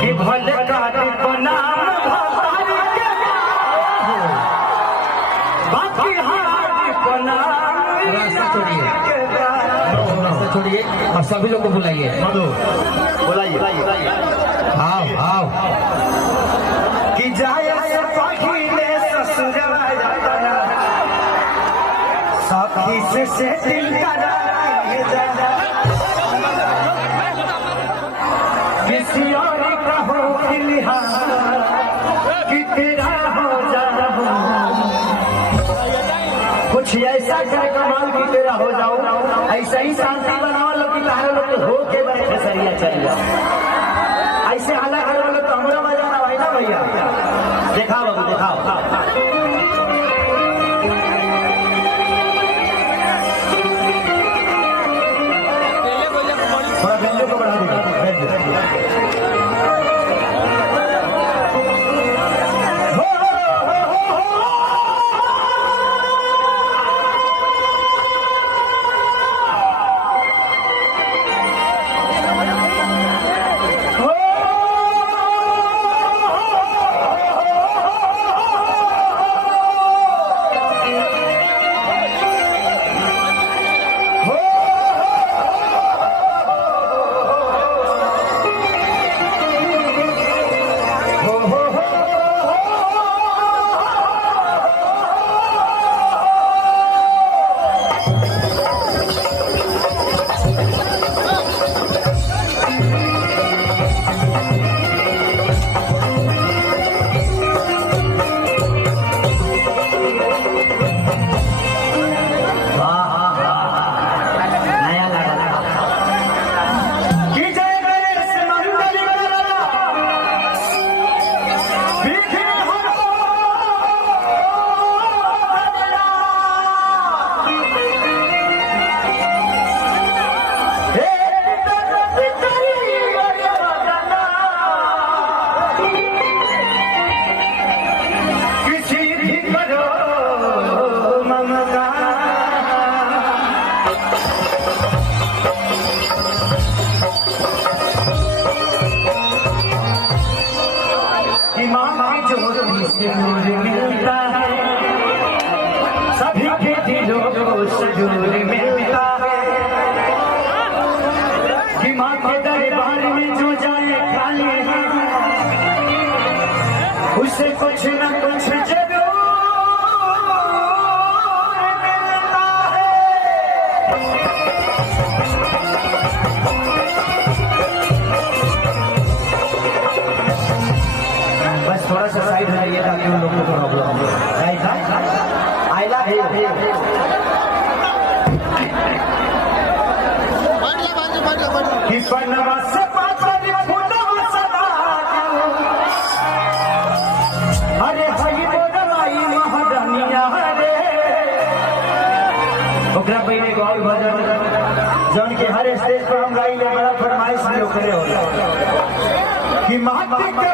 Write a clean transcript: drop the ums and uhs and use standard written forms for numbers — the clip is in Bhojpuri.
कि भले काटे बनाम भातारी के बाकी हारी बनाम रास्ता छोड़िए और सभी लोग को बुलाइए। मधु बुलाइए। आओ आओ कि जाए से पहिले ससुरवा जाना साथी से दिल कराए जा किसी और का हो फिलहाल कि तेरा हो जाना कुछ ऐसा कर कमाल की तेरा हो जाओ ऐसा ही शांति बनाओ लोग कि तारे लोग हो के बैठे सरिया चल जाओ ऐसे हालात कर लोग तो हमारा मजा ना भाई ना भैया दिखाओ बाबू दिखाओ थोड़ा वैल्यू को बढ़ा देगा मिलता है सभी के दिलों को सजूर मिलता है कि माँ के दरबार में जो जाए खाली है उसे कुछ न कुछ जरूर मिलता है। बस थोड़ा सा साइड हो जाइए ताकि उन लोगों को प्रॉब्लम हो। राइट आइला है कि पन्नवा से पातरी फूलवा सदा अरे हई बोलवाई महारानिया रे ओकरा पहले गौर भजन जौन के हर स्टेज पर हम गाइले बड़ा फरमाइश भी ओकरे होला कि माटी के